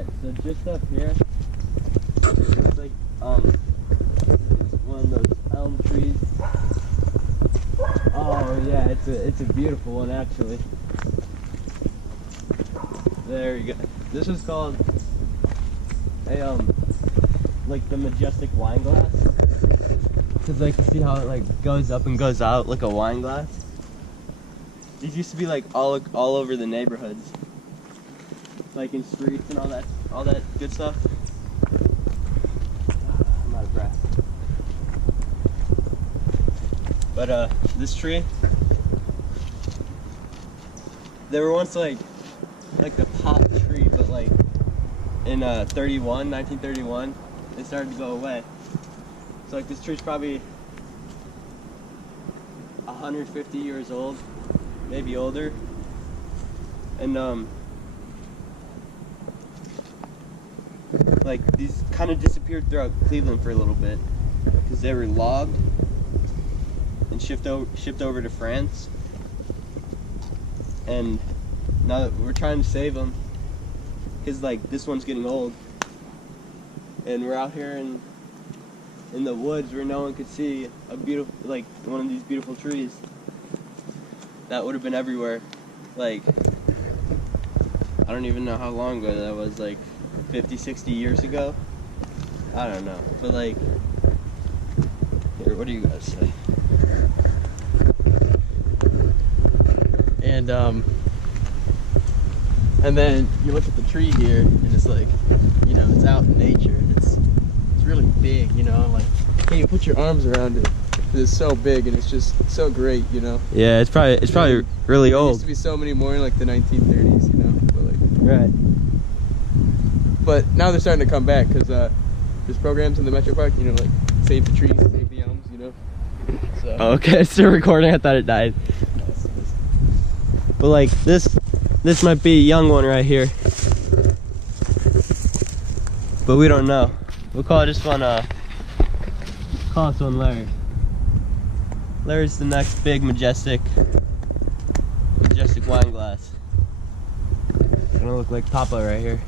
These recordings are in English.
Alright, so just up here, it's like, it's one of those elm trees. Oh yeah, it's a beautiful one actually. There you go. This was called a, like the majestic wine glass. Cause like, you see how it like goes up and goes out like a wine glass? These used to be like all over the neighborhoods. Like in streets and all that good stuff. I'm out of breath. But this tree, they were once like the pop tree, but like in 1931, they started to go away. So like this tree's probably 150 years old, maybe older, and like these kind of disappeared throughout Cleveland for a little bit because they were logged and shipped over to France, and now that we're trying to save them because like this one's getting old, and we're out here in the woods where no one could see a beautiful, like one of these beautiful trees that would have been everywhere. Like, I don't even know how long ago that was, like 50, 60 years ago. I don't know, but like, here, what do you guys say? And then you look at the tree here, and it's like, you know, it's out in nature, and it's really big, you know, like, can you put your arms around it? It's so big, and it's just so great, you know. Yeah, it's probably really old. There used to be so many more in like the 1930s, you know, but like, right. But now they're starting to come back because there's programs in the Metro Park, you know, like save the trees, save the elms, you know. So. Oh, okay, it's still recording. I thought it died. But like this might be a young one right here, but we don't know. We'll call this one Larry. Larry's the next big majestic wine glass. Gonna look like Papa right here.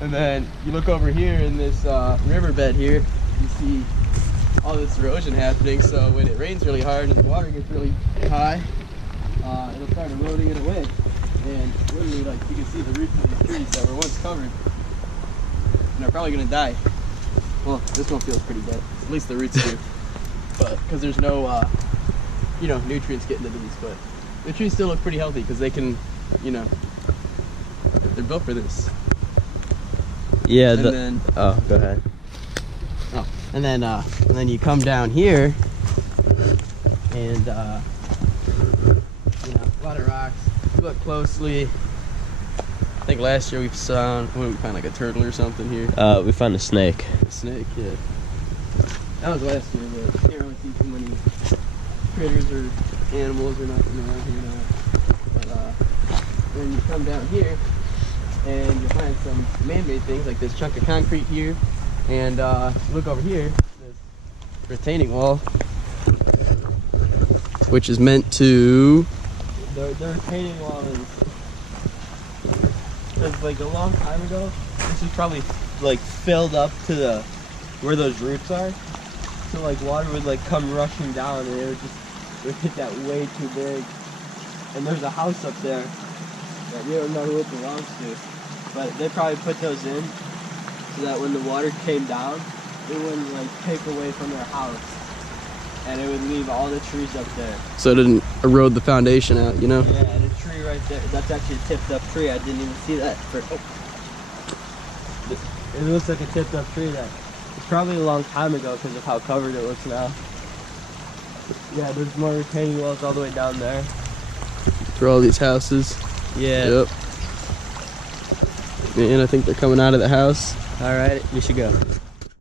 And then you look over here in this riverbed here, you see all this erosion happening. So when it rains really hard and the water gets really high, it'll start eroding it away. And literally, like, you can see the roots of these trees that were once covered and are probably gonna die. Well, this one feels pretty dead. At least the roots do. But because there's no, you know, nutrients getting into these. But the trees still look pretty healthy because they can, you know, they're built for this. Yeah. And then, oh, go ahead. Oh, and then you come down here, and you know, a lot of rocks. If you look closely, I think last year we found like a turtle or something here. We found a snake. A snake, yeah. That was last year, but you can't really see too many critters or animals or nothing around here now. But then you come down here, and you'll find some man-made things like this chunk of concrete here, and look over here, this retaining wall, which is meant to. The retaining wall is, because like a long time ago, this was probably like filled up to where those roots are, so like water would like come rushing down, and it would get that way too big. And there's a house up there that you don't know who it belongs to, but they probably put those in so that when the water came down, it wouldn't like take away from their house, and it would leave all the trees up there. So it didn't erode the foundation out, you know? Yeah, and a tree right there. That's actually a tipped up tree. I didn't even see that. It looks like a tipped up tree that it's probably a long time ago because of how covered it looks now. Yeah, there's more retaining walls all the way down there. For all these houses. Yeah. Yep. And I think they're coming out of the house. All right, we should go.